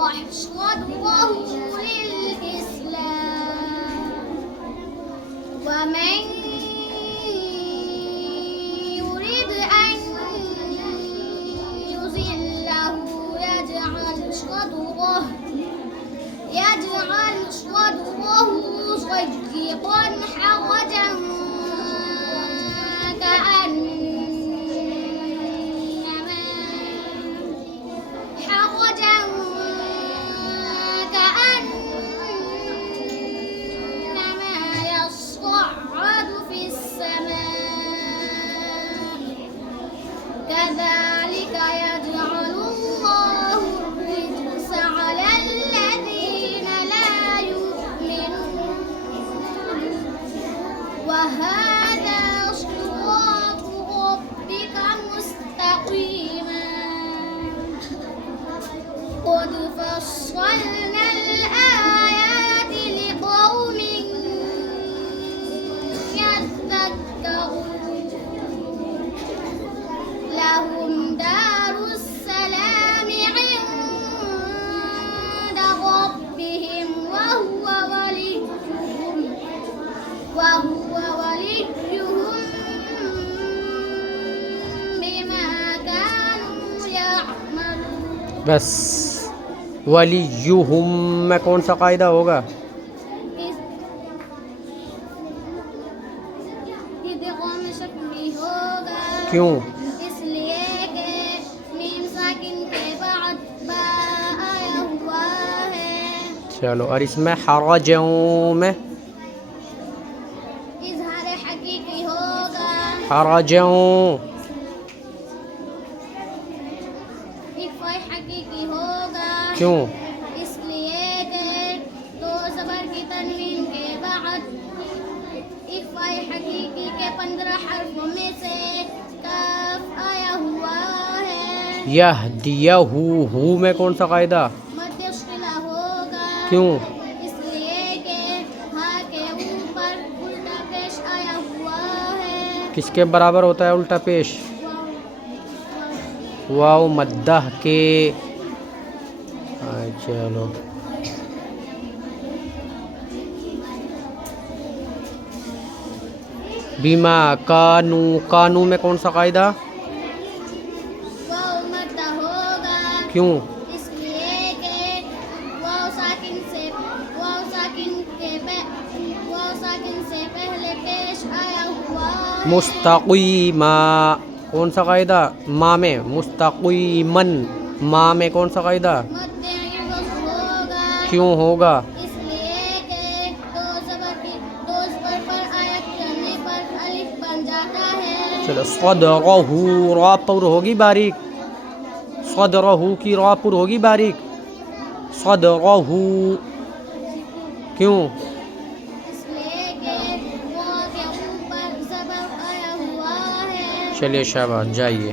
صدره للإسلام ومن يريد أن يضله يجعل صدره ضيقا حرجا كأنما يصعد في السماء كذلك يجعل الله الرجس على الذين لا يؤمنون وهذا صراط ربك مستقيما قد فصلنا الآيات لقوم يذكرون لهم دار السلام عند ربهم وهو وليهم بما كانوا يعملون. बस वलीयुहुम में कौन सा कायदा होगा? इदगाम शक्ली होगा क्यों? इसलिए कि मीम साकिन के बाद बा आया हुआ है। चलो, और इसमें हरजों में इजहार हकीकी होगा हरजों इफ़ा हकीकी होगा क्यों? इसलिए कि दो ज़बर की तनवीन के बाद इफ़ा हकीकी के 15 हर्फों में से काफ आया हुआ है। यहदियहु हु में कौन सा कायदा? मध्य शिला होगा क्यों? इसलिए कि हा के ऊपर उल्टा पेश आया हुआ है। किसके बराबर होता है उल्टा पेश? वाव मद्दह के। चलो, बीमा कानू कानू में कौन सा कायदा? वाव मद्दा होगा क्यों? इसलिए कि वाव साकिन से पहले पेश आया हुआ है। मुस्तक़ीमा कौन सा कायदा? माँ में मुस्तक़ीमन माँ में कौन सा कायदा? मध्य इवज़ होगा क्यों होगा? इसलिए कि दो ज़बर पर आयत करने पर अलिफ बन जाता है। चलो, सदरहू रा पर होगी बारीक, सदरहू की रा पर होगी बारीक, सदरहू क्यों? इसलिए कि वो के ऊपर ज़बर आया हुआ है। चलिए शाबाश, जाइए।